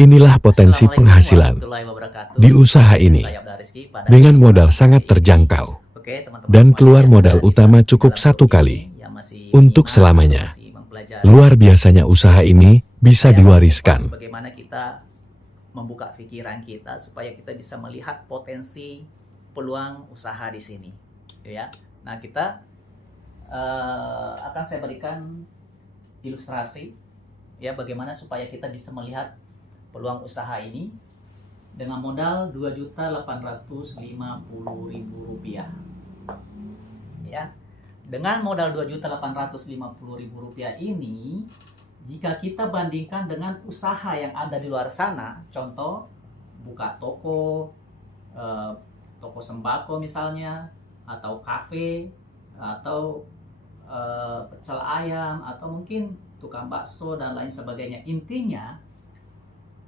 Inilah potensi Assalamualaikum penghasilan warahmatullahi wabarakatuh. di usaha ini Saya Abdul Rizky pada dengan kesempatan modal kali sangat ini. terjangkau Oke, teman-teman dan semuanya keluar yang modal ada di utama dalam cukup grup satu ini, kali yang masih untuk menyimak atau selamanya. masih mempelajari, Luar biasanya usaha ini bisa saya akan mengupas diwariskan. bagaimana kita membuka pikiran kita supaya kita bisa melihat potensi peluang usaha di sini, ya. Nah, kita akan saya berikan ilustrasi, ya, bagaimana supaya kita bisa melihat peluang usaha ini dengan modal Rp2.850.000, ya. Dengan modal Rp2.850.000 ini, jika kita bandingkan dengan usaha yang ada di luar sana, contoh buka toko, toko sembako misalnya, atau kafe, atau pecel ayam, atau mungkin tukang bakso dan lain sebagainya. Intinya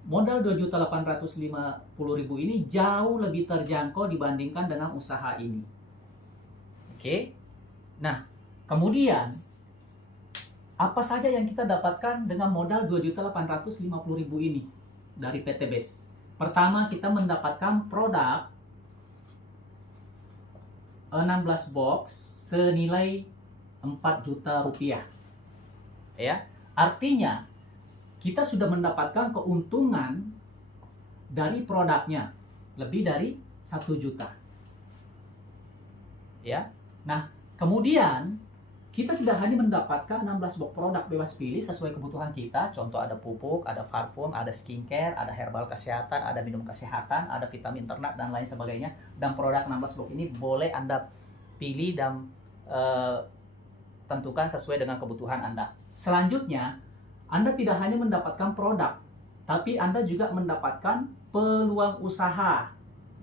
modal Rp2.850.000 ini jauh lebih terjangkau dibandingkan dengan usaha ini. Oke. Nah, kemudian apa saja yang kita dapatkan dengan modal Rp2.850.000 ini dari PT BES? Pertama, kita mendapatkan produk 16 box senilai Rp4.000.000. Ya. Artinya kita sudah mendapatkan keuntungan dari produknya lebih dari 1 juta. Ya. Nah, kemudian kita tidak hanya mendapatkan 16 box produk bebas pilih sesuai kebutuhan kita. Contoh ada pupuk, ada parfum, ada skincare, ada herbal kesehatan, ada minum kesehatan, ada vitamin ternak dan lain sebagainya. Dan produk 16 box ini boleh Anda pilih dan tentukan sesuai dengan kebutuhan Anda. Selanjutnya, Anda tidak hanya mendapatkan produk, tapi Anda juga mendapatkan peluang usaha.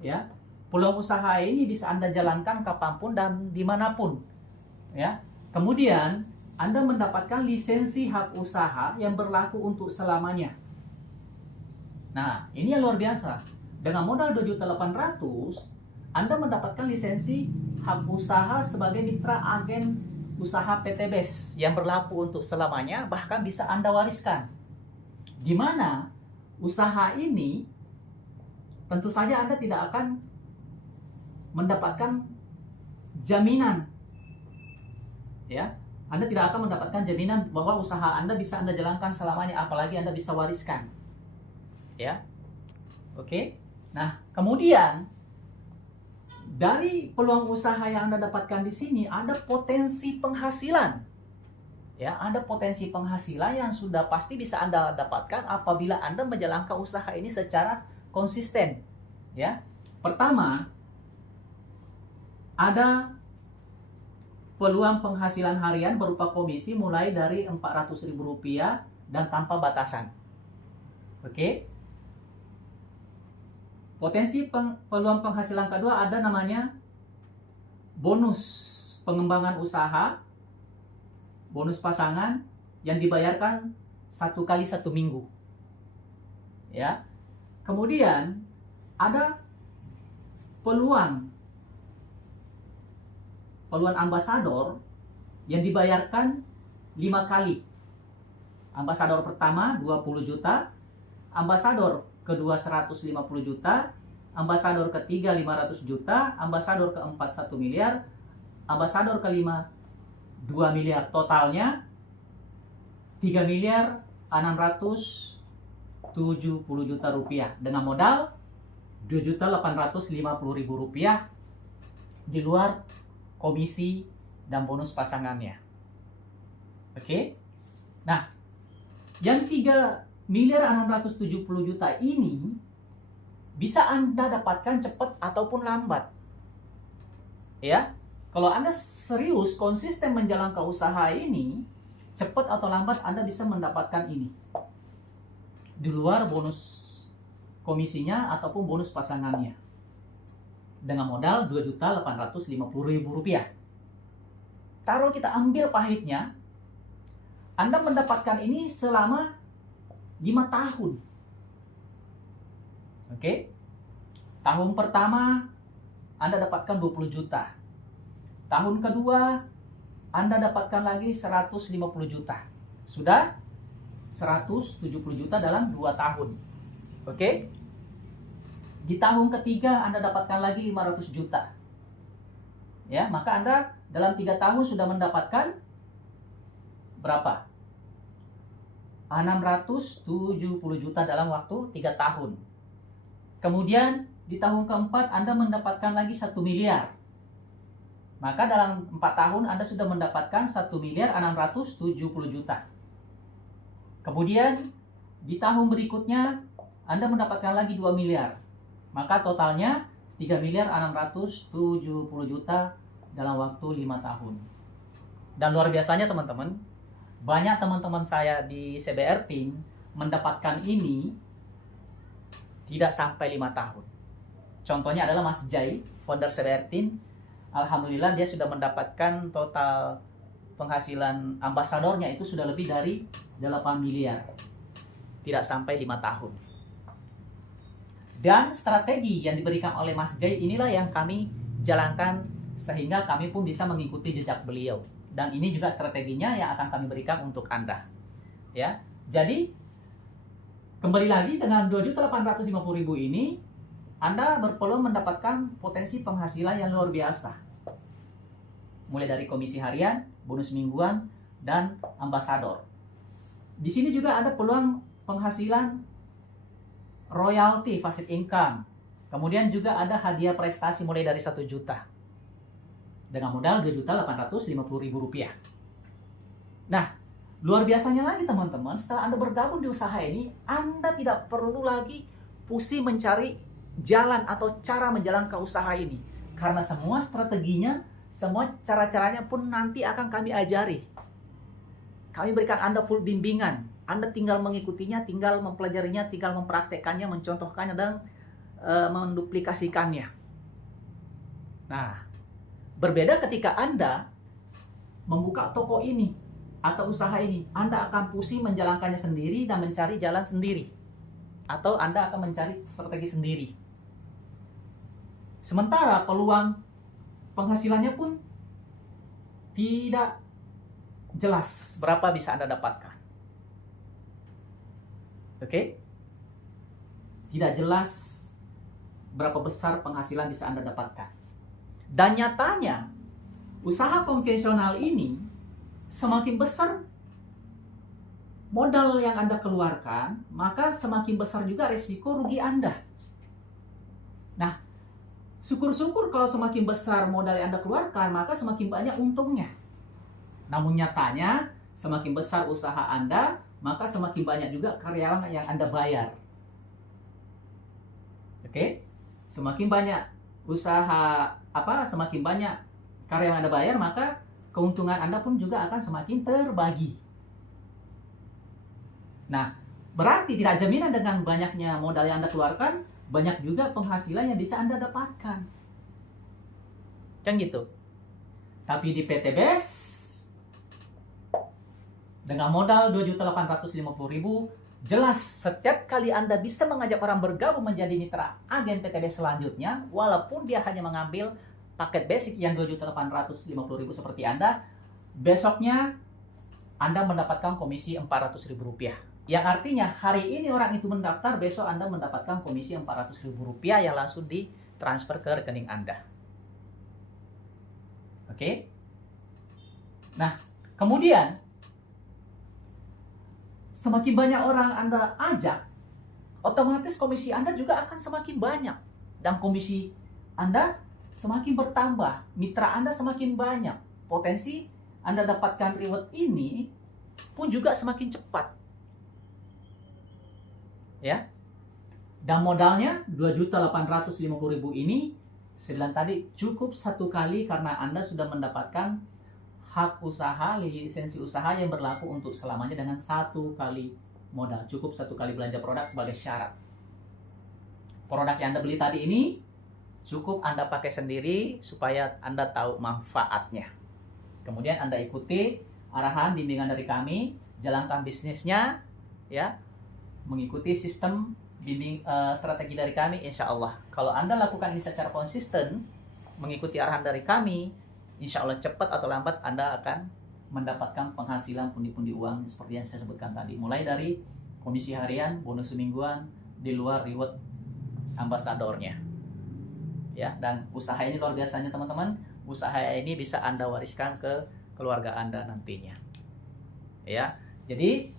Ya, peluang usaha ini bisa Anda jalankan kapanpun dan dimanapun. Ya, kemudian Anda mendapatkan lisensi hak usaha yang berlaku untuk selamanya. Nah, ini yang luar biasa. Dengan modal Rp2.800.000, Anda mendapatkan lisensi hak usaha sebagai mitra agen usaha PT BES yang berlaku untuk selamanya, bahkan bisa Anda wariskan. Di mana usaha ini tentu saja Anda tidak akan mendapatkan jaminan. Ya, Anda tidak akan mendapatkan jaminan bahwa usaha Anda bisa Anda jalankan selamanya, apalagi Anda bisa wariskan. Ya. Oke. Nah, kemudian dari peluang usaha yang Anda dapatkan di sini ada potensi penghasilan. Ya, ada potensi penghasilan yang sudah pasti bisa Anda dapatkan apabila Anda menjalankan usaha ini secara konsisten. Ya. Pertama, ada peluang penghasilan harian berupa komisi mulai dari Rp400.000 dan tanpa batasan. Oke. Potensi peluang penghasilan kedua ada namanya bonus pengembangan usaha, bonus pasangan yang dibayarkan 1 kali 1 minggu. Ya. Kemudian ada peluang ambasador yang dibayarkan 5 kali. Ambasador pertama 20 juta, ambasador kedua 150 juta, ambasador ketiga 500 juta, ambasador keempat 1 miliar, ambasador kelima 2 miliar. Totalnya 3.670 juta rupiah dengan modal Rp2.850.000 di luar komisi dan bonus pasangannya. Oke. Nah, yang 3.670 juta ini bisa Anda dapatkan cepat ataupun lambat. Ya. Kalau Anda serius konsisten menjalankan usaha ini, cepat atau lambat Anda bisa mendapatkan ini. Di luar bonus komisinya ataupun bonus pasangannya. Dengan modal Rp2.850.000. Taruh kita ambil pahitnya, Anda mendapatkan ini selama 5 tahun. Oke. Tahun pertama Anda dapatkan 20 juta. Tahun kedua Anda dapatkan lagi 150 juta. Sudah 170 juta dalam 2 tahun. Oke? Di tahun ketiga Anda dapatkan lagi 500 juta. Ya, maka Anda dalam 3 tahun sudah mendapatkan berapa? 670 juta dalam waktu 3 tahun. Kemudian di tahun keempat Anda mendapatkan lagi 1 miliar. Maka dalam 4 tahun Anda sudah mendapatkan 1 miliar 670 juta. Kemudian di tahun berikutnya Anda mendapatkan lagi 2 miliar. Maka totalnya 3 miliar 670 juta dalam waktu 5 tahun. Dan luar biasanya teman-teman, banyak teman-teman saya di CBR Team mendapatkan ini tidak sampai 5 tahun. Contohnya adalah Mas Jai, founder CBR Team. Alhamdulillah dia sudah mendapatkan total penghasilan ambasadornya itu sudah lebih dari 8 miliar. Tidak sampai 5 tahun. Dan strategi yang diberikan oleh Mas Jai inilah yang kami jalankan sehingga kami pun bisa mengikuti jejak beliau. Dan ini juga strateginya yang akan kami berikan untuk Anda. Ya. Jadi kembali lagi dengan 2.850.000 ini Anda berpeluang mendapatkan potensi penghasilan yang luar biasa. Mulai dari komisi harian, bonus mingguan, dan ambasador. Di sini juga ada peluang penghasilan royalti, passive income. Kemudian juga ada hadiah prestasi mulai dari 1 juta. Dengan modal Rp2.850.000. Nah, luar biasanya lagi teman-teman, setelah Anda bergabung di usaha ini, Anda tidak perlu lagi pusing mencari jalan atau cara menjalankan usaha ini. Karena semua strateginya, semua cara-caranya pun nanti akan kami ajari. Kami berikan Anda full bimbingan. Anda tinggal mengikutinya, tinggal mempelajarinya, tinggal mempraktekannya, mencontohkannya, dan menduplikasikannya. Nah, berbeda ketika Anda membuka toko ini atau usaha ini. Anda akan pusing menjalankannya sendiri dan mencari jalan sendiri. Atau Anda akan mencari strategi sendiri. Sementara peluang penghasilannya pun tidak jelas berapa bisa Anda dapatkan. Oke? Tidak jelas berapa besar penghasilan bisa Anda dapatkan. Dan nyatanya, usaha konvensional ini semakin besar modal yang Anda keluarkan, maka semakin besar juga resiko rugi Anda. Nah, syukur-syukur kalau semakin besar modal yang Anda keluarkan, maka semakin banyak untungnya. Namun nyatanya, semakin besar usaha Anda, maka semakin banyak juga karyawan yang Anda bayar. Oke? Semakin banyak semakin banyak karyawan Anda bayar, maka keuntungan Anda pun juga akan semakin terbagi. Nah, berarti tidak jaminan dengan banyaknya modal yang Anda keluarkan, banyak juga penghasilan yang bisa Anda dapatkan. Kan gitu. Tapi di PT BES, dengan modal 2.850.000, jelas setiap kali Anda bisa mengajak orang bergabung menjadi mitra agen PT BES selanjutnya, walaupun dia hanya mengambil paket basic yang 2.850.000 seperti Anda, besoknya Anda mendapatkan komisi Rp400.000. Yang artinya hari ini orang itu mendaftar, besok Anda mendapatkan komisi Rp400.000 yang langsung ditransfer ke rekening Anda. Oke? Nah, kemudian semakin banyak orang Anda ajak, otomatis komisi Anda juga akan semakin banyak. Dan komisi Anda semakin bertambah, mitra Anda semakin banyak. Potensi Anda dapatkan reward ini pun juga semakin cepat. Ya. Dan modalnya 2.850.000 ini, saya bilang tadi, cukup 1 kali karena Anda sudah mendapatkan hak usaha, lisensi usaha yang berlaku untuk selamanya dengan 1 kali modal. Cukup 1 kali belanja produk sebagai syarat. Produk yang Anda beli tadi ini cukup Anda pakai sendiri supaya Anda tahu manfaatnya. Kemudian Anda ikuti arahan bimbingan dari kami, jalankan bisnisnya, ya, mengikuti sistem bimbing strategi dari kami, insya Allah. Kalau Anda lakukan ini secara konsisten, mengikuti arahan dari kami, insya Allah cepat atau lambat Anda akan mendapatkan penghasilan pundi-pundi uang seperti yang saya sebutkan tadi. Mulai dari komisi harian, bonus mingguan, di luar reward ambasadornya. Ya, dan usaha ini luar biasanya teman-teman. Usaha ini bisa Anda wariskan ke keluarga Anda nantinya. Ya. Jadi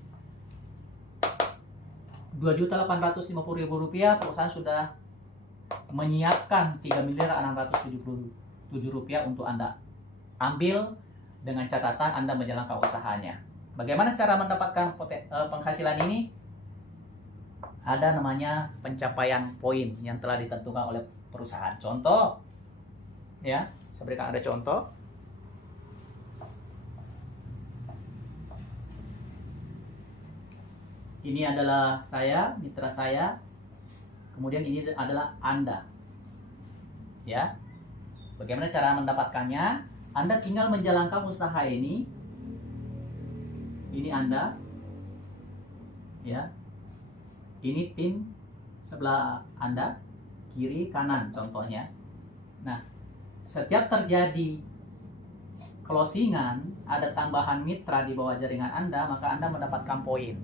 Rp2.850.000 perusahaan sudah menyiapkan Rp3.677.000 untuk Anda ambil dengan catatan Anda menjalankan usahanya. Bagaimana cara mendapatkan penghasilan ini? Ada namanya pencapaian poin yang telah ditentukan oleh perusahaan. Contoh, ya, saya berikan ada contoh. Ini adalah saya, mitra saya. Kemudian ini adalah Anda. Ya. Bagaimana cara mendapatkannya? Anda tinggal menjalankan usaha ini. Ini Anda. Ya. Ini tim sebelah Anda, kiri, kanan contohnya. Nah, setiap terjadi closingan, ada tambahan mitra di bawah jaringan Anda, maka Anda mendapatkan poin.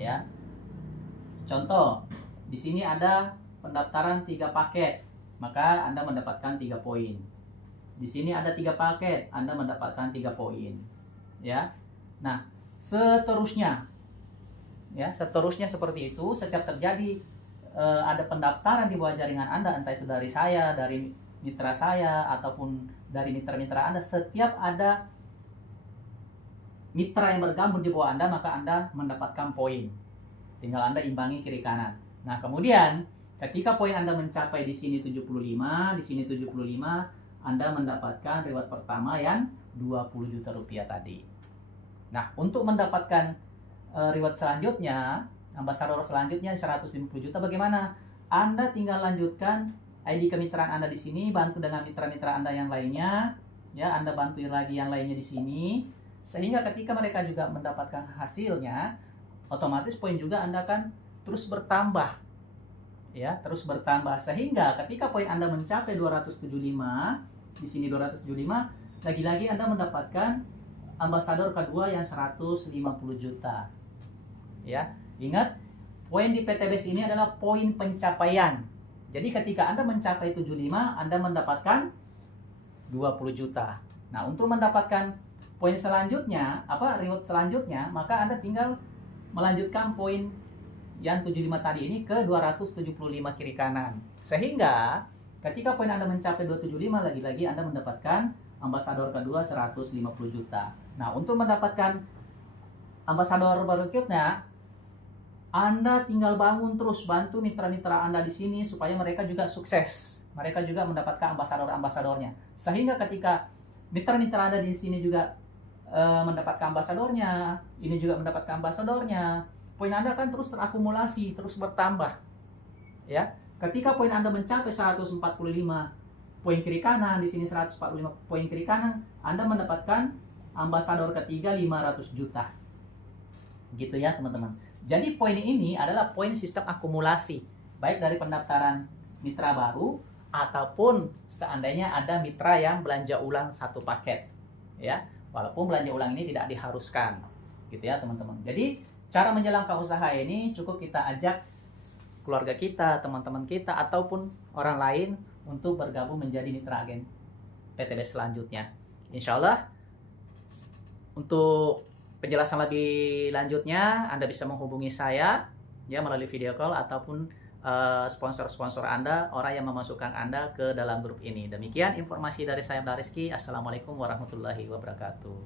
Ya. Contoh, di sini ada pendaftaran 3 paket, maka Anda mendapatkan 3 poin. Di sini ada 3 paket, Anda mendapatkan 3 poin. Ya. Nah, seterusnya. Ya, seterusnya seperti itu. Setiap terjadi ada pendaftaran di bawah jaringan Anda, entah itu dari saya, dari mitra saya, ataupun dari mitra-mitra Anda, setiap ada mitra yang bergabung di bawah Anda, maka Anda mendapatkan poin. Tinggal Anda imbangi kiri kanan. Nah, kemudian ketika poin Anda mencapai di sini 75, di sini 75, Anda mendapatkan reward pertama yang Rp20 juta tadi. Nah, untuk mendapatkan reward selanjutnya, ambasador selanjutnya 150 juta, bagaimana? Anda tinggal lanjutkan ID kemitraan Anda di sini, bantu dengan mitra-mitra Anda yang lainnya, ya, Anda bantu lagi yang lainnya di sini, sehingga ketika mereka juga mendapatkan hasilnya, otomatis poin juga Anda akan terus bertambah. Ya, terus bertambah sehingga ketika poin Anda mencapai 275, di sini 275, lagi-lagi Anda mendapatkan ambasador kedua yang 150 juta. Ya, ingat, poin di PTBS ini adalah poin pencapaian. Jadi ketika Anda mencapai 75, Anda mendapatkan 20 juta. Nah, untuk mendapatkan poin selanjutnya, reward selanjutnya, maka Anda tinggal melanjutkan poin yang 75 tadi ini ke 275 kiri kanan. Sehingga ketika poin Anda mencapai 275, lagi-lagi Anda mendapatkan ambasador kedua 150 juta. Nah, untuk mendapatkan ambasador berikutnya, Anda tinggal bangun terus, bantu mitra-mitra Anda di sini supaya mereka juga sukses. Mereka juga mendapatkan ambasador-ambasadornya. Sehingga ketika mitra-mitra Anda di sini juga mendapatkan ambasadornya, ini juga mendapatkan ambasadornya, poin Anda akan terus terakumulasi, terus bertambah. Ya, ketika poin Anda mencapai 145 poin kiri kanan, di sini 145 poin kiri kanan, Anda mendapatkan ambasador ketiga 500 juta. Gitu ya, teman-teman. Jadi poin ini adalah poin sistem akumulasi, baik dari pendaftaran mitra baru ataupun seandainya ada mitra yang belanja ulang 1 paket. Ya. Walaupun belanja ulang ini tidak diharuskan, gitu ya teman-teman. Jadi cara menjalankan usaha ini cukup kita ajak keluarga kita, teman-teman kita, ataupun orang lain untuk bergabung menjadi mitra agen PTBS selanjutnya. Insya Allah untuk penjelasan lebih lanjutnya Anda bisa menghubungi saya ya melalui video call ataupun sponsor-sponsor Anda, orang yang memasukkan Anda ke dalam grup ini. Demikian informasi dari saya, Rizky. Assalamualaikum warahmatullahi wabarakatuh.